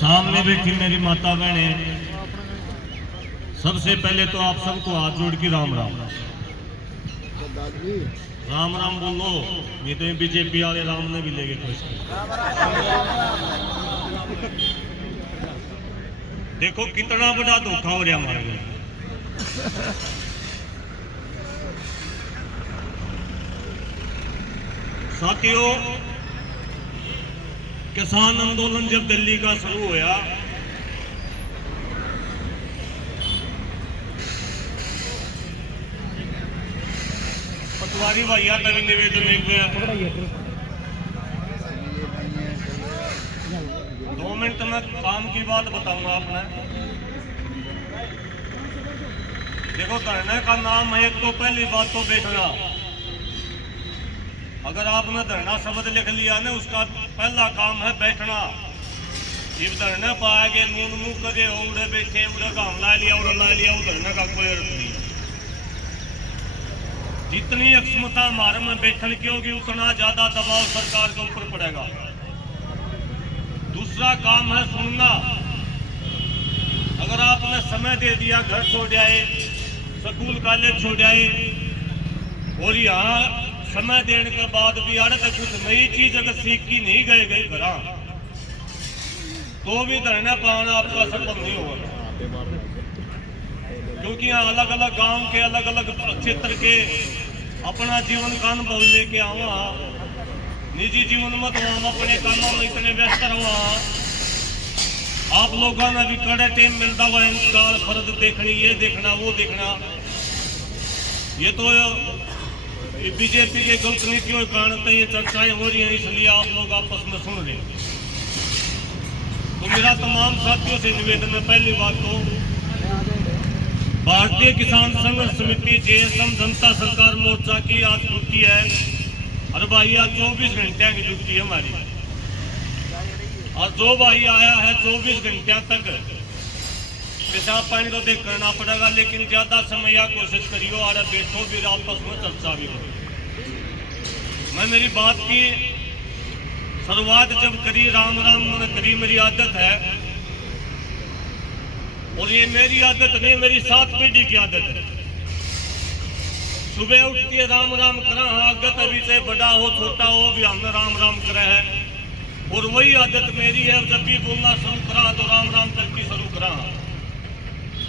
सामने बैठी मेरी माता बहने, सबसे पहले तो आप सबको हाथ जोड़ के राम राम राम राम बोलो, नहीं तो बीजेपी वाले राम ने भी लेके खुश। देखो कितना बड़ा धोखा हो रहा हमारे घर। साथियों, किसान आंदोलन जब दिल्ली का शुरू हुआ, पटवारी भैया तभी निवेदन हुए 2 मिनट में काम की बात बताऊंगा आपने। देखो, धरने का नाम है एक तो पहली बात तो बैठना। अगर आपने धरना शब्द लिख लिया ना, उसका पहला काम है बैठना। जब धरने पाएंगे नून मुंह करे उड़े बैठे उड़े काम ला लिया वो धरने का कोई अर्थ नहीं। जितनी अक्षमता हमारे में बैठने की होगी उतना ज्यादा दबाव सरकार के ऊपर पड़ेगा। दूसरा काम है सुनना। अगर आपने समय दे दिया, घर छोड़ आए, स्कूल कॉलेज छोड़ आए, और यहाँ समय देने के बाद भी आड़े तक कुछ नई चीज अगर सीखी नहीं गए घरा, तो भी धरना पाना आपका सफल नहीं होगा। क्योंकि यहाँ अलग अलग गांव के अलग अलग क्षेत्र के अपना जीवन का अनुभव लेके आवा, निजी जीवन में तो हम अपने कामों में इतने व्यस्त रहा। आप लोगों ने भी कड़े टाइम मिलता हुआ इंतजार फर्ज देखनी, ये देखना वो देखना। ये तो बीजेपी के गलत नीतियों के कारण तो ये चर्चाएं हो रही हैं, इसलिए आप लोग आपस में सुन रहे हैं। तो मेरा तमाम साथियों से निवेदन है, पहली बात तो भारतीय किसान संघर्ष समिति जेएसएम जनता सरकार मोर्चा की आज ड्यूटी है। और भाई आज 24 घंटे की ड्यूटी है हमारी। और जो भाई आया है 24 घंटे तक पेशाब पानी तो देख करना पड़ेगा, लेकिन ज्यादा समय या कोशिश करियो और बैठो भी आपस में चर्चा भी करो। मैं मेरी बात की शुरुआत जब करी राम राम मैंने करी, मेरी आदत है, और ये मेरी आदत नहीं, मेरी 7 पीढ़ी की आदत है। सुबह उठती है राम राम करा, आदत अभी से बड़ा हो छोटा हो भी हमने राम राम करा है, और वही आदत मेरी है। जब भी बोलना शुरू करा तो राम राम करके शुरू करा।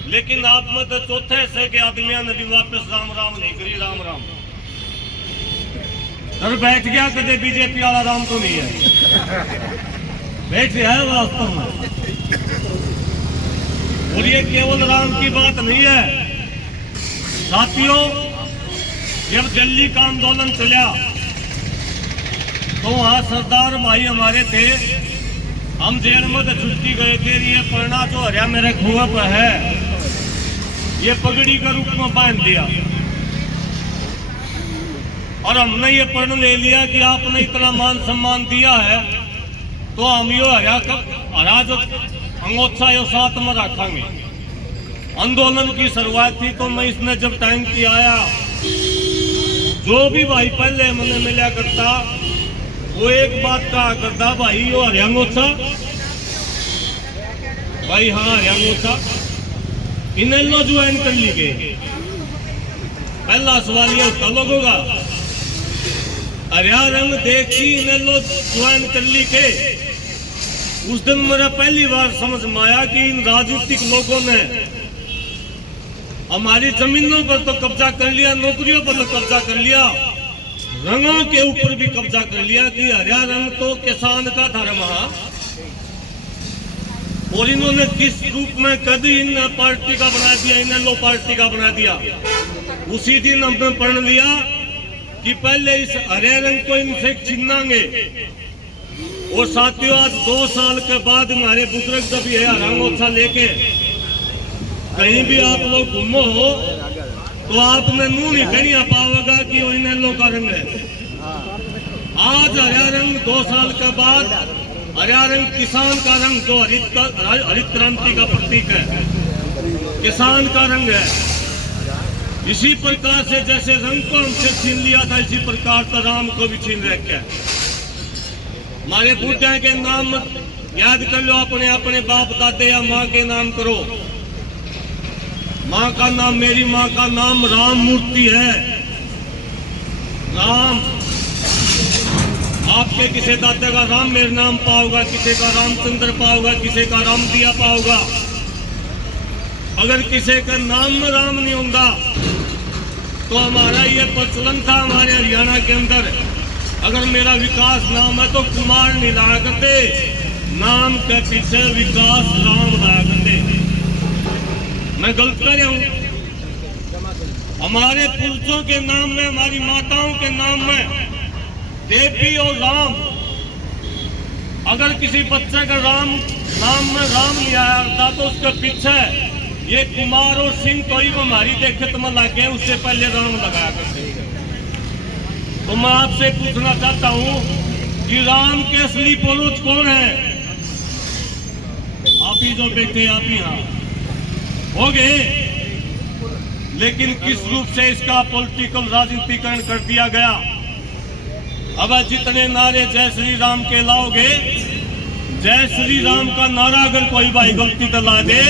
लेकिन आप में तो चौथे से के आदमियों ने भी वापस राम राम नहीं करी, राम राम और बैठ गया। कदे बीजेपी वाला राम तो नहीं है, बैठ है वास्तव में। और ये केवल राम की बात नहीं है साथियों। जब दिल्ली का आंदोलन चला तो वहां सरदार भाई हमारे थे, हम जेल में तो छुट्टी गए थे। ये पढ़ना जो हरिया मेरे खुआ पर है, ये पगड़ी का रूप में बांध दिया, और हमने ये पढ़ ले लिया कि आपने इतना मान सम्मान दिया है तो हम यो हरा जो अंगोत्साह यो साथ में रखेंगे। आंदोलन की शुरुआत थी तो मैं इसने जब टाइम की आया, जो भी भाई पहले मैंने मिला करता वो एक बात कहा करता, भाई यो हरियांगोत्साह, भाई हाँ हरियांगोत्साह इन्हें लो ज्वाइन कर ली गए। पहला सवाल ये होता लोगों का, हरिया रंग देखी इन्हें लो ज्वाइन कर ली के। उस दिन मेरा पहली बार समझ में आया कि इन राजनीतिक लोगों ने हमारी जमीनों पर तो कब्जा कर लिया, नौकरियों पर तो कब्जा कर लिया, रंगों के ऊपर भी कब्जा कर लिया कि हरिया रंग तो किसान का धर्म है। और इन्होंने किस रूप में कभी इन पार्टी का बना दिया, इन्हें लो पार्टी का बना दिया। उसी दिन हमने पढ़ लिया कि पहले इस हरे रंग को इनसे छीनेंगे। और साथियों आज 2 साल के बाद हमारे बुजुर्ग जब ये रंगोत्सव लेके कहीं भी आप लोग घूमो हो तो आपने मुंह नहीं कहीं आ पाओगा कि वो इन्हें लो का रंग है। आज हरा रंग 2 साल के बाद हरा रंग किसान का रंग, जो हरित क्रांति का प्रतीक है, किसान का रंग है। इसी प्रकार से जैसे रंग को हमसे छीन लिया था, इसी प्रकार तो राम को भी छीन रखा है। हमारे बूढ़े के नाम याद कर लो, अपने अपने बाप दादे या माँ के नाम करो। माँ का नाम, मेरी माँ का नाम राम मूर्ति है। राम, आपके किसी दादा का राम मेरे नाम पाओगा, किसी का रामचंद्र पाओगा, किसी का राम दिया पाओगा। अगर किसी का नाम में राम नहीं होगा तो हमारा ये प्रचलन था हमारे हरियाणा के अंदर, अगर मेरा विकास नाम है तो कुमार नहीं लाया करते, नाम के पीछे विकास राम लाया करते। मैं गलत कर रहा हूं? हमारे पुरुषों के नाम में, हमारी माताओं के नाम में देवी और राम, अगर किसी बच्चे का राम नाम में राम नहीं आया था तो उसके पीछे ये कुमार और सिंह कोई हमारी देखत में लगे, उससे पहले राम लगाया करते। तो मैं आपसे पूछना चाहता हूं कि राम के असली पुरुष कौन है? आप ही जो बैठे, आप ही हाँ हो गए, लेकिन किस रूप से इसका पॉलिटिकल राजनीतिकरण कर दिया गया। अब जितने नारे जय श्री राम के लाओगे, जय श्री राम का नारा अगर कोई भाई गलती दला दे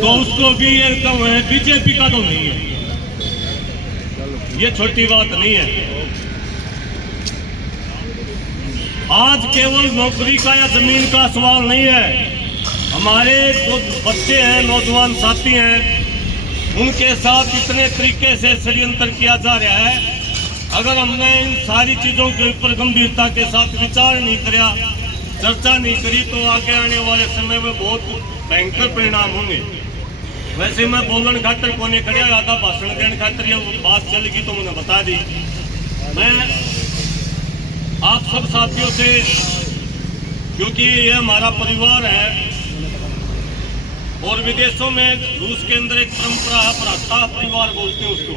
तो उसको भी ये तो है, बीजेपी का तो नहीं है, ये छोटी बात नहीं है। आज केवल नौकरी का या जमीन का सवाल नहीं है। हमारे जो बच्चे हैं, नौजवान साथी हैं, उनके साथ इतने तरीके से षड्यंत्र किया जा रहा है। अगर हमने इन सारी चीजों के ऊपर गंभीरता के साथ विचार नहीं किया, चर्चा नहीं करी, तो आगे आने वाले समय में बहुत भयंकर परिणाम होंगे। वैसे मैं बोलन खातर कोने खड़े आधा भाषण देने खातर ये बात चलेगी तो मैंने बता दी। मैं आप सब साथियों से, क्योंकि ये हमारा परिवार है और विदेशों में, रूस के अंदर एक परंपरा है, प्रातः परिवार बोलते हैं उसको।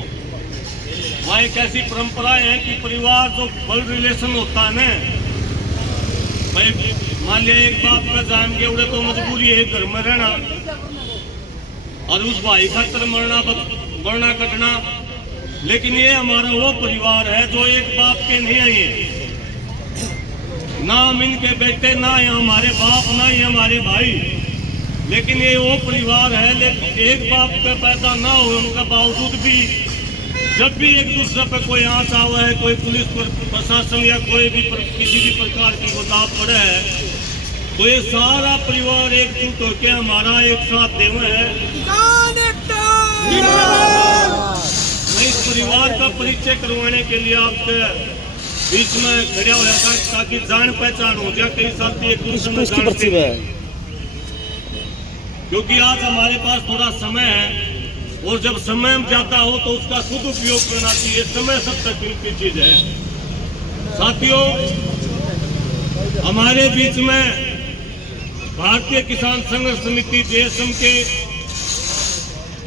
वहाँ एक ऐसी परंपरा है कि परिवार जो ब्लड रिलेशन होता है ना, भाई मान लिया एक बाप का जान के उड़े तो मजबूरी है घर में रहना और उस भाई खातर मरना कटना। लेकिन ये हमारा वो परिवार है जो एक बाप के नहीं आए, ना हम इनके बेटे, ना ये हमारे बाप, ना ये हमारे भाई, लेकिन ये वो परिवार है। लेकिन एक बाप का पैदा ना हो उनका बावजूद भी जब भी एक दूसरे पर कोई आँच आवा है, कोई पुलिस प्रशासन या कोई भी किसी भी प्रकार की बताव पड़े है, तो ये सारा परिवार एकजुट होकर हमारा एक साथ देवे है। मैं इस परिवार का परिचय करवाने के लिए आपके बीच में खड़ा हुआ था ताकि जान पहचान हो जाए, कई साथी एक दूसरे में जानते हैं। क्योंकि आज हमारे पास थोड़ा समय है और जब समय ज्यादा हो तो उसका सदुपयोग करना चाहिए। समय सबसे कीमती चीज है। साथियों, हमारे बीच में भारतीय किसान संघर्ष समिति जेएसएम के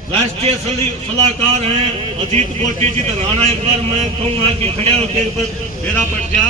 राष्ट्रीय सलाहकार हैं अजीत कोटी जी धनाना। एक बार मैं कहूँगा कि खड़े होकर एक बार फेरा पट जा।